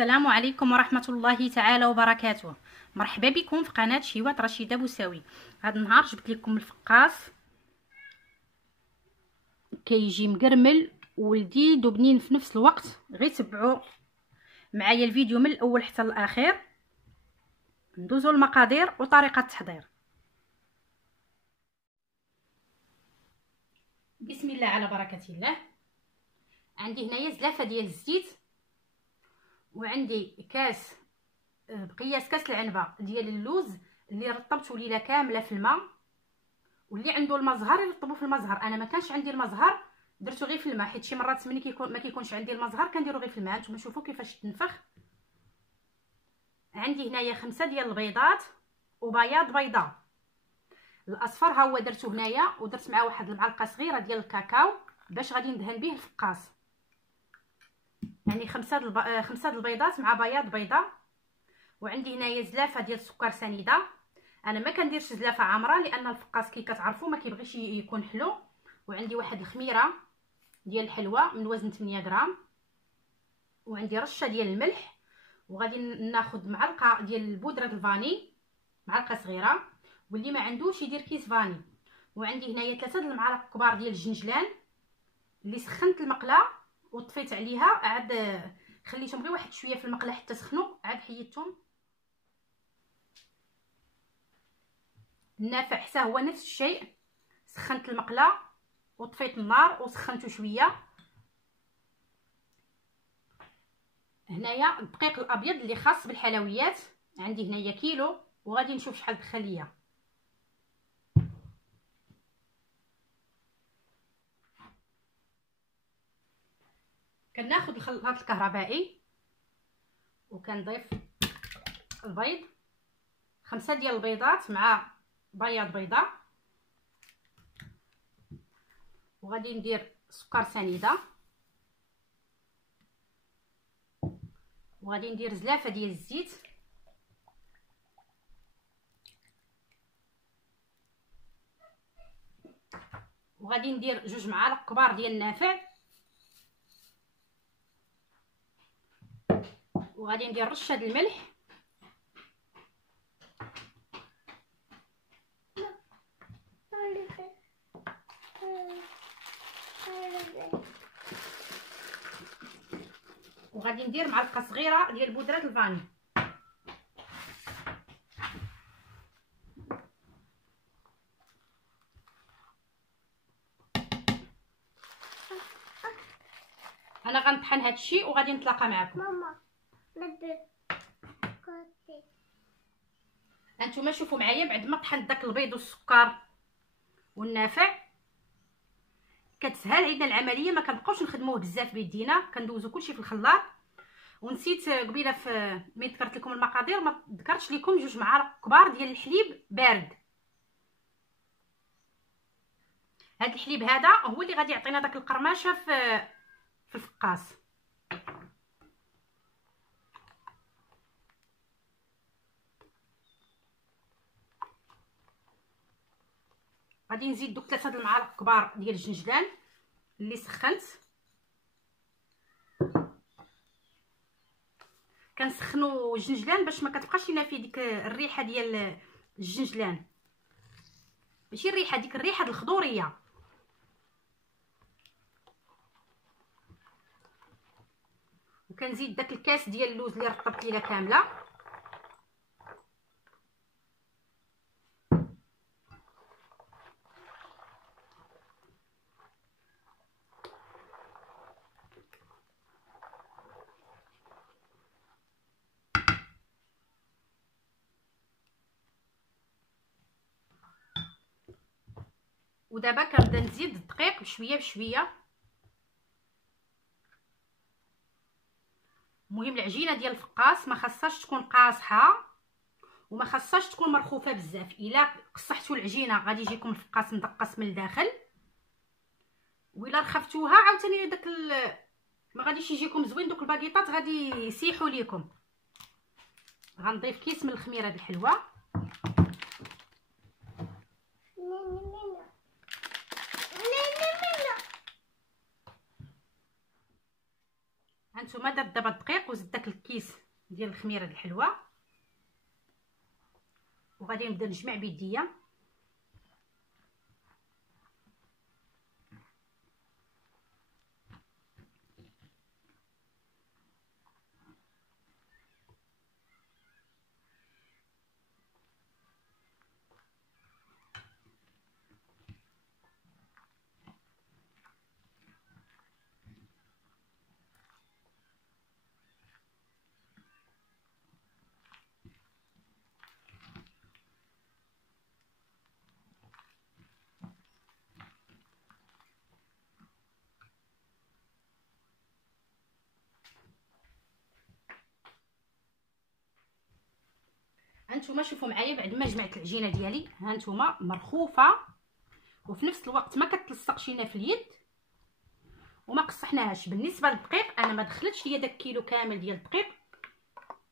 السلام عليكم ورحمة الله تعالى وبركاته. مرحبا بكم في قناة شيوات رشيدة بوساوي. هذا النهار جبت لكم الفقاص كيجي مقرمل ولذيذ وبنين في نفس الوقت. غير تبعوا معايا الفيديو من الاول حتى الاخير. ندوزو المقادير وطريقة التحضير. بسم الله على بركة الله. عندي هنايا زلافة ديال الزيت، وعندي كاس بقياس كاس العنبه ديال اللوز اللي رطبته ليله كامله في الماء، واللي عنده المزهر يرطبو في المزهر. انا ما كانش عندي المزهر، درته غير في الماء، حيت شي مرات ملي ما كيكونش عندي المزهر كنديرو غير في الماء. نتوما شوفوا كيفاش تنفخ. عندي هنايا 5 ديال البيضات وبياض بيضه. الاصفر ها هو درته هنايا، ودرت معاه واحد المعلقه صغيره ديال الكاكاو باش غادي ندهن به الفقاص. يعني 5 البيضات مع بياض بيضه. وعندي هنايا زلافه ديال السكر سنيده. انا ما كنديرش زلافه عامره لان الفقاص كي كتعرفوا ما كيبغيش يكون حلو. وعندي واحد الخميره ديال الحلوى من وزن 8 غرام. وعندي رشه ديال الملح، وغادي ناخذ معلقه ديال بودره الفاني، معلقه صغيره، واللي ما عندوش يدير كيس فاني. وعندي هنايا 3 المعالق كبار ديال الجنجلان اللي سخنت المقله وطفيت عليها، عاد خليتهم غير واحد شويه في المقله حتى سخنوا، عاد حيدتهم. النافع حتى هو نفس الشيء، سخنت المقله وطفيت النار وسخنته شويه. هنايا الدقيق الابيض اللي خاص بالحلويات عندي هنايا كيلو، وغادي نشوف شحال دخل ليا. كناخذ الخلاط الكهربائي وكنضيف البيض، 5 ديال البيضات مع بياض بيضه، وغادي ندير سكر سنيده، وغادي ندير زلافه ديال الزيت، وغادي ندير 2 معالق كبار ديال النافع، وغادي ندير رشه د الملح، وغادي ندير معلقه صغيره ديال بودره الفاني. انا غنطحن هذا الشيء وغادي نتلاقى معكم. ماما انتما شوفوا معايا بعد ما طحنت داك البيض والسكر والنافع. كتسهل عندنا العمليه، ما كنبقاوش نخدموه بزاف بيدينا، كندوزو كلشي في الخلاط. ونسيت قبيله في ملي ذكرت لكم المقادير ما ذكرتش لكم 2 معالق كبار ديال الحليب بارد. هذا الحليب هذا هو اللي غادي يعطينا داك القرمشه في الفقاص. غادي نزيد دوك 3 المعالق كبار ديال الجنجلان اللي سخنت. كنسخنوا الجنجلان باش ما كتبقاش لينا فيه ديك الريحه ديال الجنجلان، ماشي الريحه ديك الريحه الخضوريه. وكنزيد داك الكاس ديال اللوز اللي رطبت ليله كامله. ودابا كنبدا نزيد الدقيق بشويه بشويه. المهم العجينه ديال الفقاص ما خاصهاش تكون قاصحه وما خاصهاش تكون مرخوفه بزاف. الا قصحتوا العجينه غادي يجيكم الفقاص مدقص من الداخل، وإلا رخفتوها عاوتاني داك ما غاديش يجيكم زوين. دوك الباكيطات غادي يسيحوا ليكم. غنضيف كيس من الخميره د الحلوى. هانتوما درت دابا الدقيق دقائق وزدت داك الكيس ديال الخميره الحلوه، وغادي نبدا نجمع بيديا. هانتوما شوفوا معايا بعد ما جمعت العجينه ديالي، هانتوما مرخوفه وفي نفس الوقت ما كتلصقش لينا في اليد وما قصحناهاش. بالنسبه للدقيق انا ما دخلتش ليا داك كيلو كامل ديال الدقيق،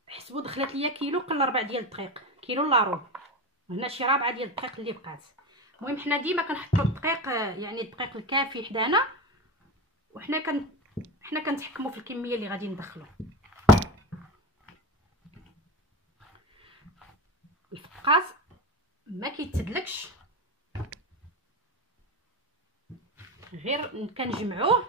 حسبوا دخلت ليا كيلو قل ربع ديال الدقيق، كيلو الا ربع، هنا شي رابعه ديال الدقيق اللي بقات. المهم حنا ديما كنحطوا الدقيق يعني الدقيق الكافي حدانا، وحنا كنتحكموا في الكميه اللي غادي ندخلو. الفقاس ما كيتسدلكش، غير كنجمعوه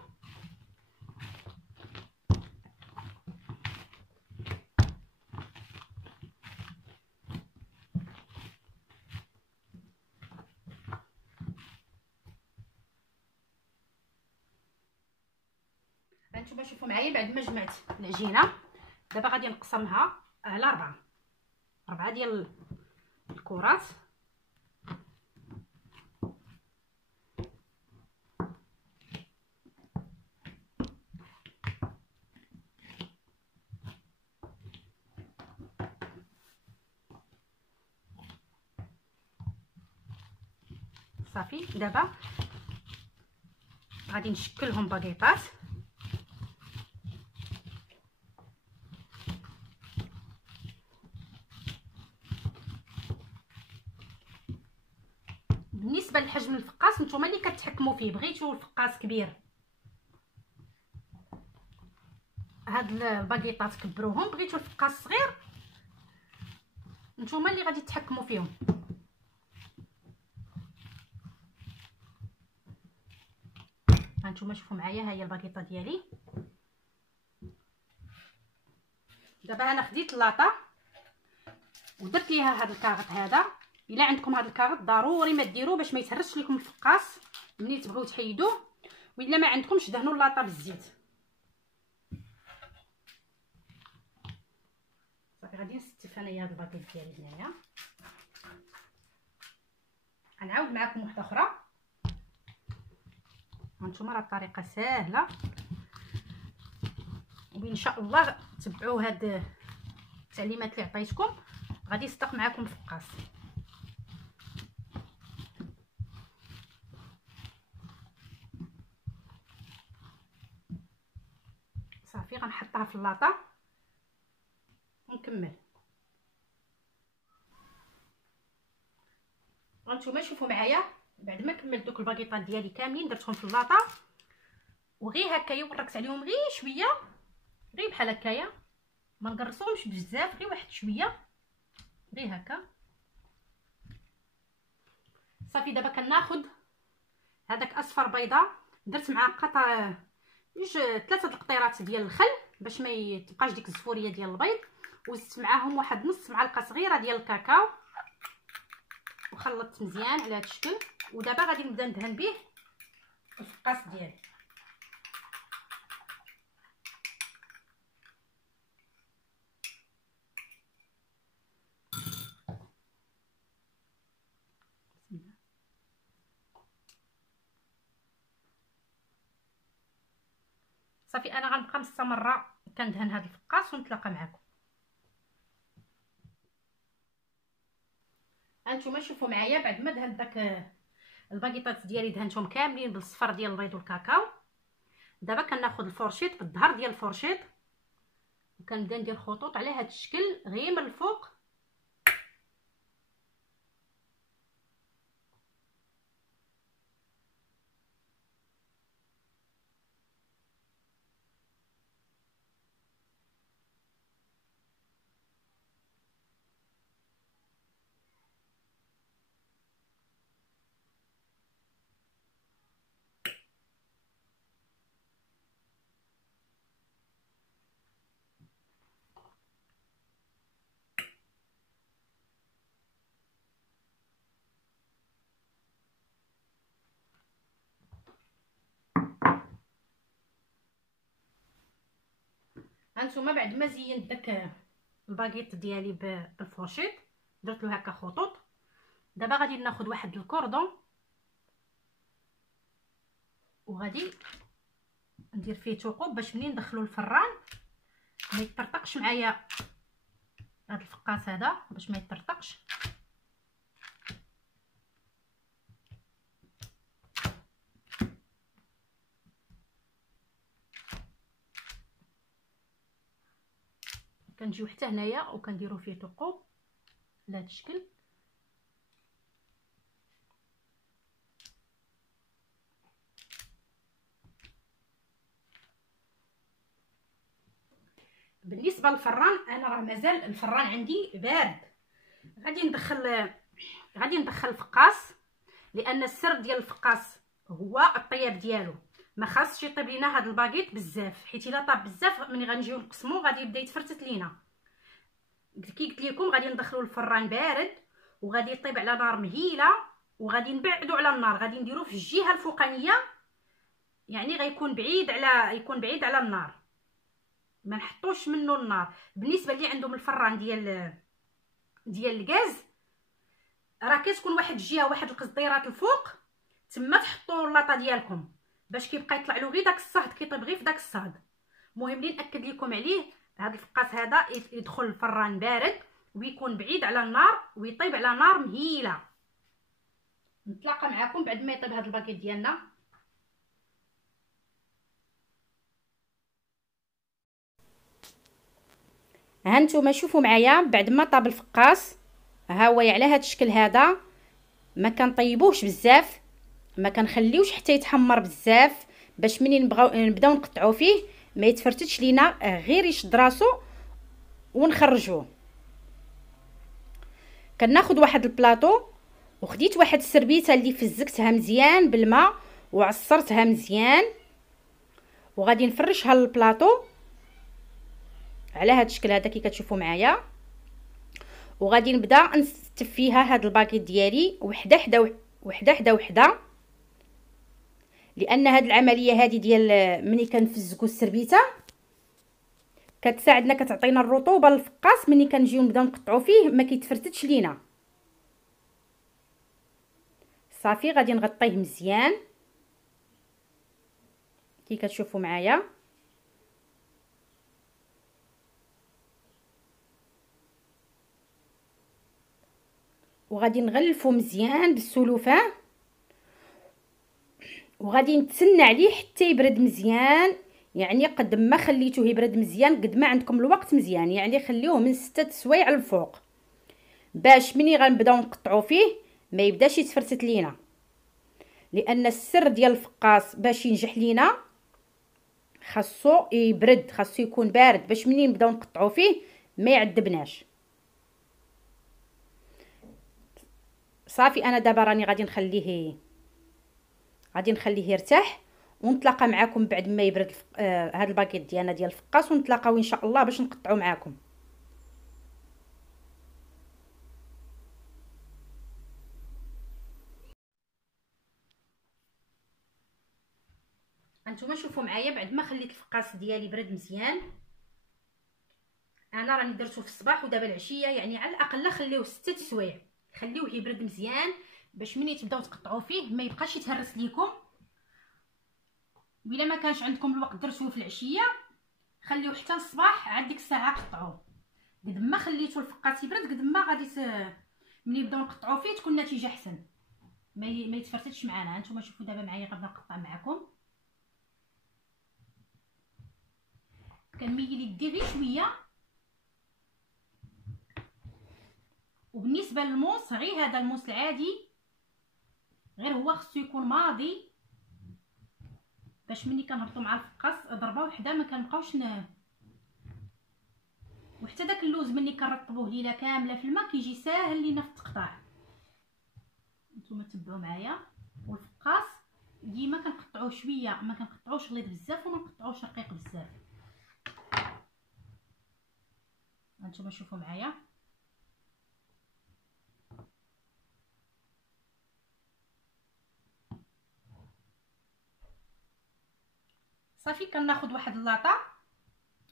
هانتوما شوفوا معايا بعد ما جمعت العجينه. دابا غادي نقسمها على ربعه ديال الكرات. صافي دابا غادي نشكلهم باكيطات. بالنسبه لحجم الفقاس نتوما اللي كتحكموا فيه، بغيتوا الفقاس كبير هاد الباكيطات كبروهم، بغيتوا الفقاس صغير نتوما اللي غادي تحكموا فيهم. هانتوما شوفوا معايا، ها هي الباكيطه ديالي. دابا انا خديت اللاطه ودرت ليها هذا الكاغط هذا. الا عندكم هذا الكاغط ضروري ما ديروه باش ما يتهرسش لكم الفقاس ملي تبغيو تحيدوه، والا ما عندكمش دهنوا اللاطه بالزيت. صافي غادي نستف انايا هذا الباكيط ديالي هنايا. غنعاود معكم واحده اخرى. هانتوما راه الطريقه ساهله، وان شاء الله تبعوا هاد التعليمات اللي عطيتكم غادي يصدق معكم الفقاس. صافي غنحطها في اللاطه ونكمل. هانتوما شوفوا معايا بعد ما كملت دوك الباكيطات ديالي كاملين درتهم في اللاطه، وغير هكايا وركت عليهم غير شويه، غير بحال هكايا، ما نقرصوهمش بزاف، غير واحد شويه غير هكا. صافي دابا كناخذ هذاك اصفر بيضه، درت معاه قطع ثلاثه القطيرات ديال الخل باش ما تبقاش ديك الزفوريه ديال البيض، وزدت معاهم واحد نص معلقه صغيره ديال الكاكاو وخلطت مزيان على هذا الشكل. ودابا غادي نبدا ندهن به الفقاس ديالي. صافي انا غنبقى مستمره كندهن هذا الفقاس ونتلاقى معكم. هانتوما شوفوا معايا بعد ما دهنت داك الباكيطات ديالي دهنتهم كاملين بالصفر ديال البيض والكاكاو. دابا كناخذ الفورشيط بالظهر ديال الفورشيط وكنبدا ندير خطوط على هذا الشكل غير من الفوق. هانتوما بعد ما زينت داك الباكيط ديالي بالفورشيط، درت له هكا خطوط. دابا غادي ناخذ واحد الكوردون وغادي ندير فيه ثقوب باش ملي ندخلو الفران ما يطرطقش معايا هذا الفقاس هذا، باش ما يطرطقش. كنجيو حتى هنايا وكنديروا فيه ثقوب على هذا الشكل. بالنسبه للفران، انا راه مازال الفران عندي بارد. غادي ندخل الفقاس، لان السر ديال الفقاس هو الطياب ديالو. ما خاصش يطيب لينا هذا الباكيط بزاف، حيت الا طاب بزاف ملي غنجيو نقسمو غادي يبدا يتفرتت لينا. كي قلت لكم غادي ندخلو الفران بارد وغادي يطيب على نار مهيله، وغادي نبعدو على النار، غادي نديروه في الجهه الفوقانيه، يعني غيكون بعيد على النار، ما نحطوش منه النار. بالنسبه اللي عندهم الفران ديال الغاز، راه كتكون واحد الجهه واحد القصديرات الفوق، تما تحطوا اللاطه ديالكم باش كيبقى يطلع له غير داك الصهد، كيطيب غير في داك الصهد. المهم اللي ناكد لكم عليه، هذا الفقاس هذا يدخل الفران بارد ويكون بعيد على النار ويطيب على نار مهيله. نتلاقى معكم بعد ما يطيب هذا الباكيت ديالنا. ها نتوما شوفوا معايا، بعد ما طاب الفقاس ها هو على هذا الشكل هذا. ما كنطيبوهش بزاف، ما كنخليوش حتى يتحمر بزاف، باش منين نبداو نقطعوا فيه ما يتفرتتش لينا، غير يشد راسو ونخرجوه. كناخذ واحد البلاطو وخديت واحد السربيته اللي فزقتها مزيان بالماء وعصرتها مزيان، وغادي نفرشها للبلاطو على هذا الشكل هذا كي كتشوفوا معايا. وغادي نبدا نستف فيها هذا الباكيت ديالي وحده حدا، لان هذه العمليه هذه ديال ملي كنفزقوا السربيته كتساعدنا، كتعطينا الرطوبه للفقاس، ملي كنجيو نبداو نقطعوا فيه ما كيتفرتتش لينا. صافي غادي نغطيه مزيان كي كتشوفوا معايا. وغادي نغلفو مزيان بالسلوفان، وغادي نتسنى عليه حتى يبرد مزيان. يعني قد ما خليتوه يبرد مزيان قد ما عندكم الوقت مزيان، يعني خليوه من 6 سوايع للفوق، باش مني غنبداو نقطعوا فيه ما يبداش يتفرتت لينا. لان السر ديال الفقاس باش ينجح لينا خاصو يبرد، خاصو يكون بارد باش مني نبداو نقطعوا فيه ما يعذبناش. صافي انا دابا راني غادي نخليه يرتاح، ونتلاقى معكم بعد ما يبرد هذا الباكيت ديالنا ديال الفقاس، ونتلاقاو ان شاء الله باش نقطعوا معكم. هانتوما شوفوا معايا، بعد ما خليت الفقاس ديالي برد مزيان، انا راني درتو في الصباح ودابا العشيه، يعني على الاقل خليوه 6 سوايع، خليوه يبرد مزيان باش ملي تبداو تقطعوا فيه ما يبقاش يتهرس ليكم. وإلا ما كانش عندكم الوقت درتوه في العشيه، خليوه حتى الصباح، عاد ديك الساعه قطعوه. قد ما خليتو الفقاس يبرد قد ما غادي ملي نبداو نقطعوا فيه تكون النتيجه احسن، ما يتفرتتش معنا. هانتوما شوفوا دابا معايا غنبدا نقطع معكم. كنميل يدي غير شويه. وبالنسبه للموس، غير هذا الموس العادي، غير هو خصو يكون ماضي باش ملي كنهبطوا مع الفقاس ضربه وحده ما كنبقاوش وحتى داك اللوز ملي كنرطبوه ليله كامله في الماء كيجي ساهل لينا في التقطاع. نتوما تبعوا معايا. والفقاس ديما كنقطعوه شويه، ما كنقطعوش غليظ بزاف وما نقطعوش رقيق بزاف. هانتوما شوفوا معايا. صافي كناخذ واحد اللاطه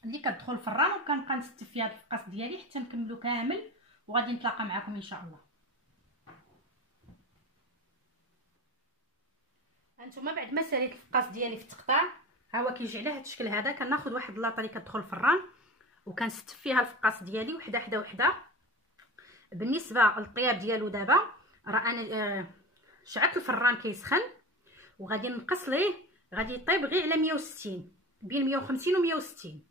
اللي كتدخل الفران، وكنبقى نستف فيها هاد الفقاس ديالي حتى نكملو كامل، وغادي نتلاقى معكم ان شاء الله. هانتوما بعد ما ساليت الفقاس ديالي في التقطاع، ها هو كيجي على هاد الشكل هذا. كناخذ واحد اللاطه اللي كتدخل الفران وكنستف فيها الفقاس ديالي وحده حدا وحده. بالنسبه للطياب ديالو دابا راه انا شعلت الفران كيسخن وغادي نقص ليه، غادي يطيب غير على 160، بين 150 و 160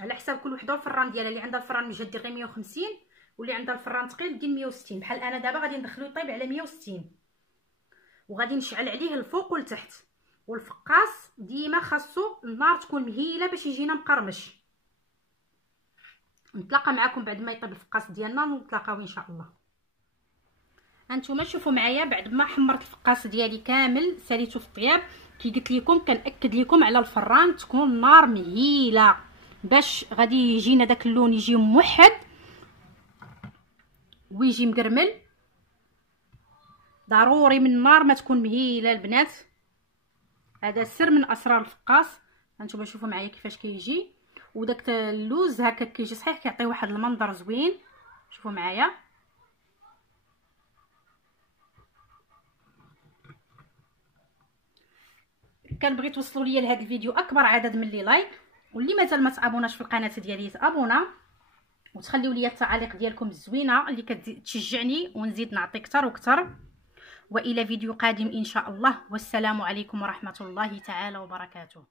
على حساب كل وحده الفران ديالها. اللي عندها الفران مجهد دير غير 150، واللي عندها الفران ثقيل دير 160. بحال انا دابا غادي ندخلو يطيب على 160 وغادي نشعل عليه الفوق والتحت. والفقاس ديما خاصو النار تكون مهيله باش يجينا مقرمش. نتلاقى معكم بعد ما يطيب الفقاس ديالنا، نتلاقاو ان شاء الله. هانتوما شوفوا معايا بعد ما حمرت الفقاس ديالي كامل ساليته في الطياب، كي قلت لكم كنأكد لكم على الفران تكون النار مهيله باش غادي يجينا داك اللون يجي موحد ويجي مقرمل. ضروري من النار ما تكون مهيله البنات، هذا سر من اسرار الفقاس. هانتوما شوفوا معايا كيفاش كيجي، وداك اللوز هكا كيجي صحيح كيعطي واحد المنظر زوين. شوفوا معايا كنبغي توصلوا ليا لهذا الفيديو اكبر عدد من لي لايك، واللي مازال ما تابوناش في القناه ديالي يتابونا وتخليوا لي التعاليق ديالكم الزوينه اللي كتشجعني ونزيد نعطي اكثر واكثر. والى فيديو قادم ان شاء الله، والسلام عليكم ورحمه الله تعالى وبركاته.